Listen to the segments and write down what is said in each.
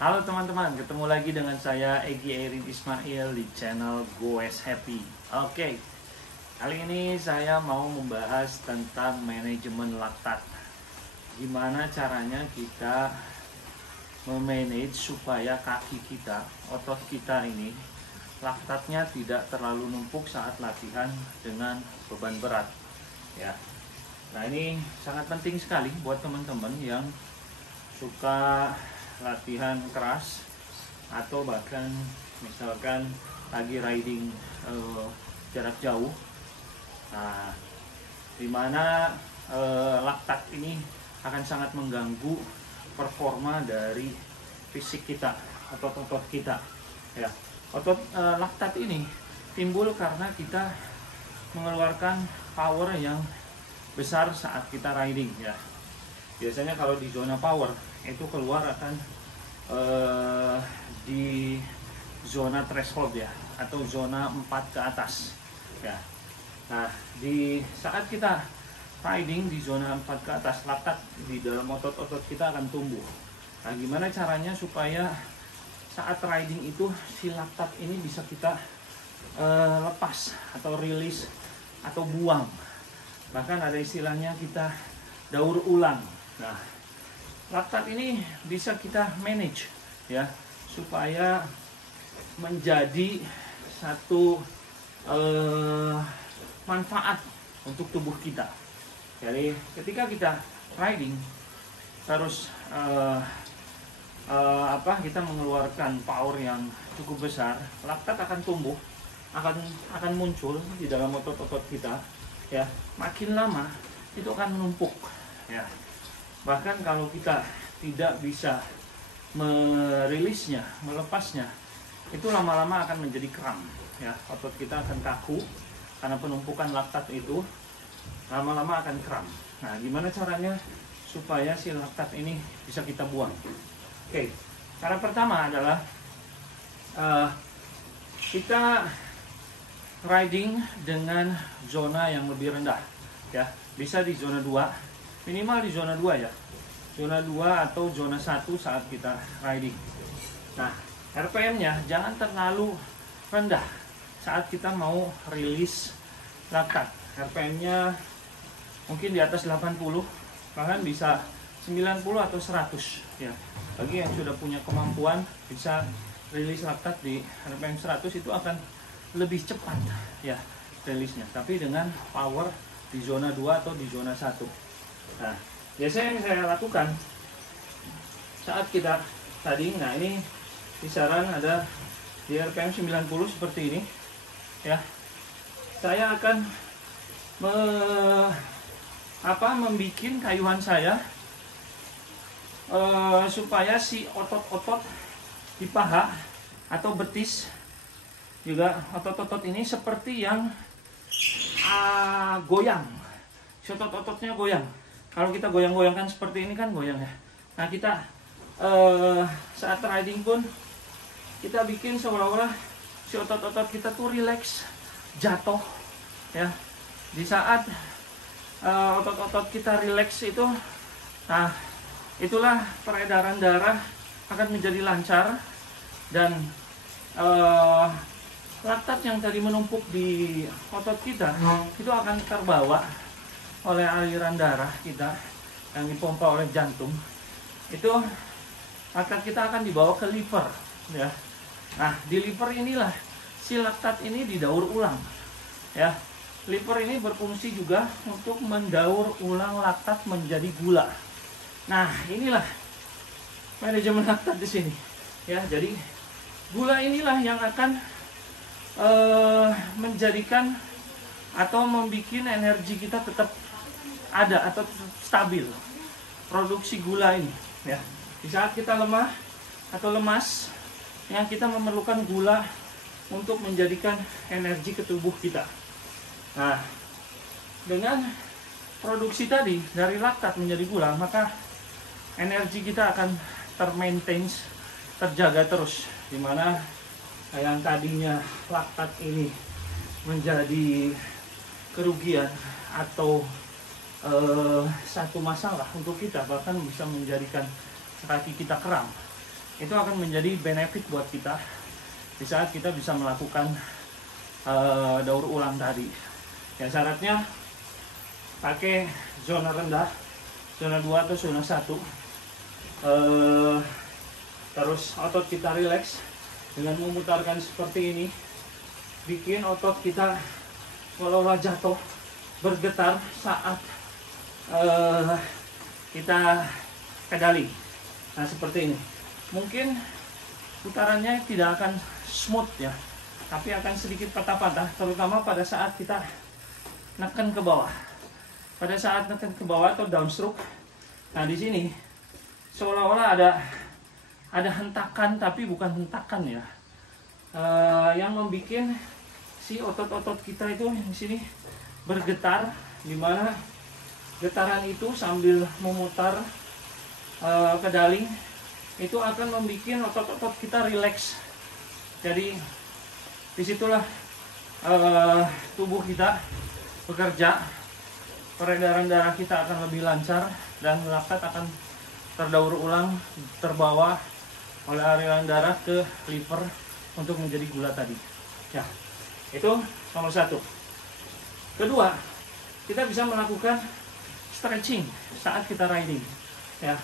Halo teman-teman, ketemu lagi dengan saya Egy Erin Ismail di channel Goes Happy. Oke, kali ini saya mau membahas tentang manajemen laktat. Gimana caranya kita memanage supaya kaki kita, otot kita ini laktatnya tidak terlalu numpuk saat latihan dengan beban berat. Ya, nah ini sangat penting sekali buat teman-teman yang suka latihan keras atau bahkan misalkan lagi riding jarak jauh. Nah, dimana laktat ini akan sangat mengganggu performa dari fisik kita atau otot kita. Ya, otot laktat ini timbul karena kita mengeluarkan power yang besar saat kita riding. Ya, biasanya kalau di zona power itu keluar akan di zona threshold ya, atau zona 4 ke atas ya. Nah, di saat kita riding di zona 4 ke atas, laktat di dalam otot-otot kita akan tumbuh. Nah, gimana caranya supaya saat riding itu si laktat ini bisa kita lepas atau rilis atau buang, bahkan ada istilahnya kita daur ulang. Nah, laktat ini bisa kita manage ya, supaya menjadi satu manfaat untuk tubuh kita. Jadi ketika kita riding terus kita mengeluarkan power yang cukup besar, laktat akan tumbuh, akan muncul di dalam otot-otot kita ya. Makin lama itu akan menumpuk ya. Bahkan kalau kita tidak bisa merilisnya, melepasnya, itu lama-lama akan menjadi kram ya. Otot kita akan kaku karena penumpukan laktat itu lama-lama akan kram. Nah, gimana caranya supaya si laktat ini bisa kita buang? Oke, cara pertama adalah kita riding dengan zona yang lebih rendah ya. Bisa di zona 2, minimal di zona 2 ya, zona 2 atau zona 1 saat kita riding. Nah, RPM-nya jangan terlalu rendah saat kita mau rilis laktat. RPM-nya mungkin di atas 80, bahkan bisa 90 atau 100 ya. Bagi yang sudah punya kemampuan bisa rilis laktat di RPM 100, itu akan lebih cepat ya rilisnya, tapi dengan power di zona 2 atau di zona 1. Nah, biasanya yang saya lakukan saat kita tadi, nah ini kisaran ada di RPM 90 seperti ini ya. Saya akan membuat kayuhan saya supaya si otot-otot di paha atau betis, juga otot-otot ini seperti yang goyang, si otot-ototnya goyang. Kalau kita goyang-goyangkan seperti ini kan goyang ya. Nah, kita saat riding pun kita bikin seolah-olah si otot-otot kita tuh relax, jatuh ya. Di saat otot-otot kita relax itu, nah itulah peredaran darah akan menjadi lancar, dan laktat yang tadi menumpuk di otot kita itu akan terbawa oleh aliran darah kita yang dipompa oleh jantung. Itu laktat kita akan dibawa ke liver ya. Nah, di liver inilah si laktat ini didaur ulang ya. Liver ini berfungsi juga untuk mendaur ulang laktat menjadi gula. Nah, inilah manajemen laktat di sini ya. Jadi gula inilah yang akan menjadikan atau membuat energi kita tetap ada atau stabil, produksi gula ini ya. Di saat kita lemah atau lemas, yang kita memerlukan gula untuk menjadikan energi ke tubuh kita. Nah, dengan produksi tadi dari laktat menjadi gula, maka energi kita akan termaintain, terjaga terus, dimana yang tadinya laktat ini menjadi kerugian atau satu masalah untuk kita, bahkan bisa menjadikan kaki kita kram, itu akan menjadi benefit buat kita di saat kita bisa melakukan daur ulang tadi. Ya, syaratnya pakai zona rendah, zona 2 atau zona 1. Terus otot kita rileks dengan memutarkan seperti ini, bikin otot kita seolah-olah jatuh, bergetar saat kita pedaling. Nah, seperti ini. Mungkin putarannya tidak akan smooth ya, tapi akan sedikit patah-patah, terutama pada saat kita neken ke bawah. Pada saat neken ke bawah atau downstroke, nah di sini seolah-olah ada hentakan, tapi bukan hentakan ya, yang membuat si otot-otot kita itu di sini bergetar, dimana getaran itu sambil memutar pedaling itu akan membuat otot-otot kita rileks. Jadi disitulah tubuh kita bekerja, peredaran darah kita akan lebih lancar, dan laktat akan terdaur ulang, terbawa oleh aliran darah ke liver untuk menjadi gula tadi. Ya, itu nomor 1. Kedua, kita bisa melakukan stretching saat kita riding. Ya,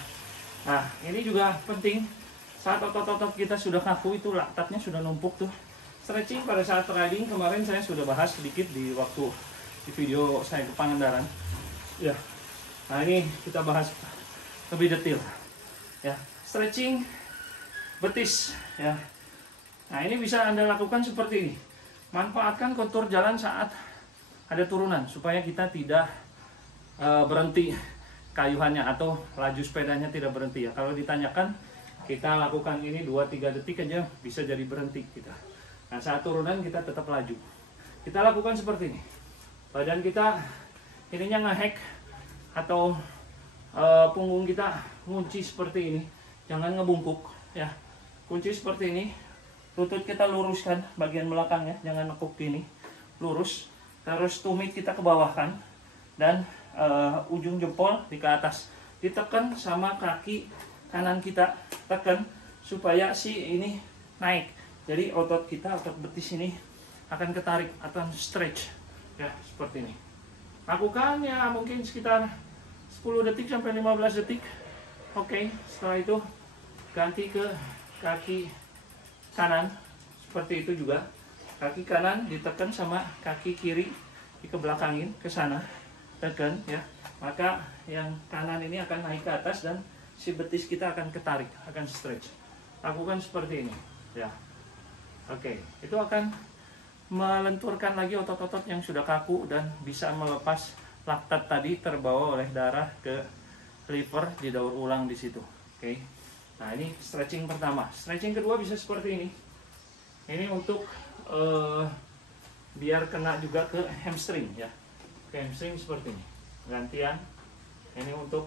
nah ini juga penting. Saat otot-otot kita sudah kaku, itu laktatnya sudah numpuk tuh. Stretching pada saat riding kemarin saya sudah bahas sedikit di video saya ke Pangandaran. Ya, nah ini kita bahas lebih detail. Ya, stretching betis. Ya, nah ini bisa Anda lakukan seperti ini. Manfaatkan kontur jalan saat ada turunan supaya kita tidak berhenti kayuhannya atau laju sepedanya tidak berhenti ya. Kalau ditanyakan, kita lakukan ini 2-3 detik aja bisa jadi berhenti kita. Nah, saat turunan kita tetap laju. Kita lakukan seperti ini. Badan kita ininya ngehack atau punggung kita ngunci seperti ini. Jangan ngebungkuk ya. Kunci seperti ini. Lutut kita luruskan bagian belakangnya, jangan nekuk gini. Lurus. Terus tumit kita ke bawah kan. Dan ujung jempol di ke atas. Ditekan sama kaki kanan kita, tekan supaya si ini naik. Jadi otot kita, otot betis ini akan ketarik atau stretch ya, seperti ini. Lakukan ya mungkin sekitar 10 detik sampai 15 detik. Oke, setelah itu ganti ke kaki kanan. Seperti itu juga. Kaki kanan ditekan sama kaki kiri dikebelakangin ke sana. Tekan ya. Maka yang kanan ini akan naik ke atas dan si betis kita akan ketarik, akan stretch. Lakukan seperti ini ya. Oke, itu akan melenturkan lagi otot-otot yang sudah kaku dan bisa melepas laktat tadi terbawa oleh darah ke liver, didaur ulang di situ. Oke. Nah, ini stretching pertama. Stretching kedua bisa seperti ini. Ini untuk biar kena juga ke hamstring ya. Ke hamstring seperti ini. Gantian. Ini untuk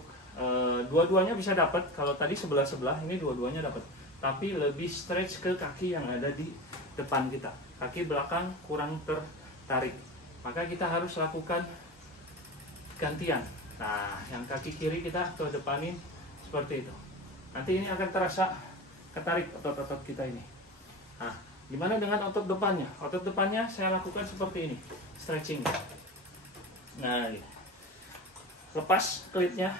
dua-duanya bisa dapat. Kalau tadi sebelah-sebelah, ini dua-duanya dapat. Tapi lebih stretch ke kaki yang ada di depan kita. Kaki belakang kurang tertarik. Maka kita harus lakukan gantian. Nah, yang kaki kiri kita ke depanin seperti itu. Nanti ini akan terasa ketarik otot-otot kita ini. Nah, gimana dengan otot depannya? Otot depannya saya lakukan seperti ini. Stretching. Nah, lepas klipnya,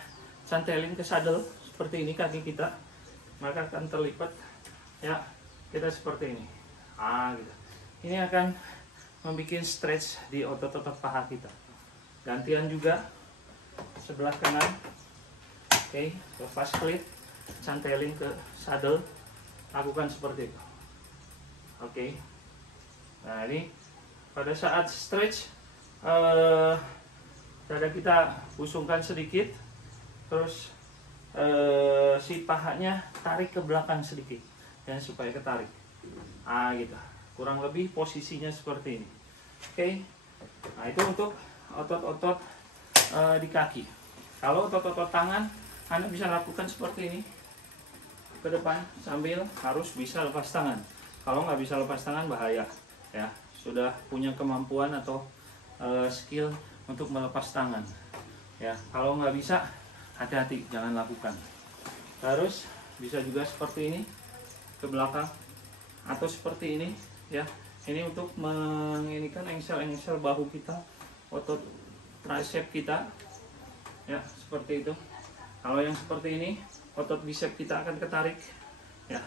santelin ke saddle seperti ini kaki kita, maka akan terlipat ya, kita seperti ini. Gitu. Ini akan membuat stretch di otot-otot paha kita. Gantian juga sebelah kanan. Oke, lepas klip, santelin ke saddle, lakukan seperti itu. Oke. Nah, ini pada saat stretch dada kita usungkan sedikit, terus si pahanya tarik ke belakang sedikit ya, supaya ketarik. Gitu. Kurang lebih posisinya seperti ini. Oke. Nah, itu untuk otot-otot di kaki. Kalau otot-otot tangan, Anda bisa lakukan seperti ini ke depan sambil harus bisa lepas tangan. Kalau nggak bisa lepas tangan bahaya ya. Sudah punya kemampuan atau skill untuk melepas tangan ya. Kalau nggak bisa, hati-hati, jangan lakukan. Terus bisa juga seperti ini, ke belakang atau seperti ini ya. Ini untuk menginikan engsel bahu kita, otot tricep kita ya, seperti itu. Kalau yang seperti ini, otot bicep kita akan ketarik ya.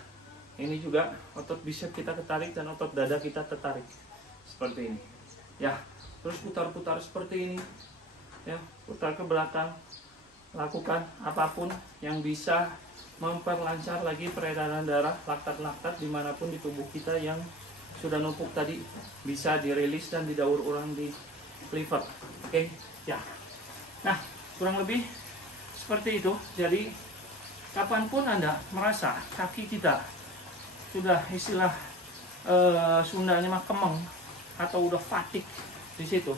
Ini juga otot bicep kita ketarik dan otot dada kita tertarik seperti ini ya. Terus putar-putar seperti ini ya, putar ke belakang. Lakukan apapun yang bisa memperlancar lagi peredaran darah, laktat dimanapun di tubuh kita yang sudah numpuk tadi bisa dirilis dan didaur ulang di liver. Oke ya. Nah, kurang lebih seperti itu. Jadi kapanpun Anda merasa kaki kita sudah istilah Sundanya mah kemeng atau udah fatigue di situ,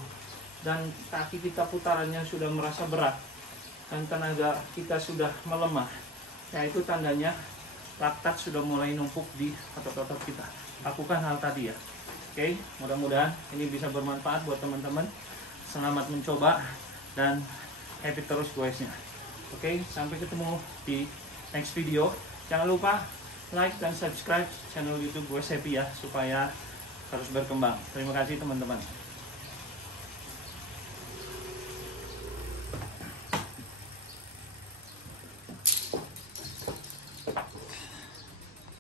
dan kaki kita putarannya sudah merasa berat dan tenaga kita sudah melemah, ya itu tandanya laktat sudah mulai numpuk di otot-otot kita. Lakukan hal tadi ya. Oke, mudah-mudahan ini bisa bermanfaat buat teman-teman. Selamat mencoba dan happy terus guysnya. Oke, sampai ketemu di next video. Jangan lupa like dan subscribe channel YouTube Goes Happy ya, supaya terus berkembang. Terima kasih teman-teman.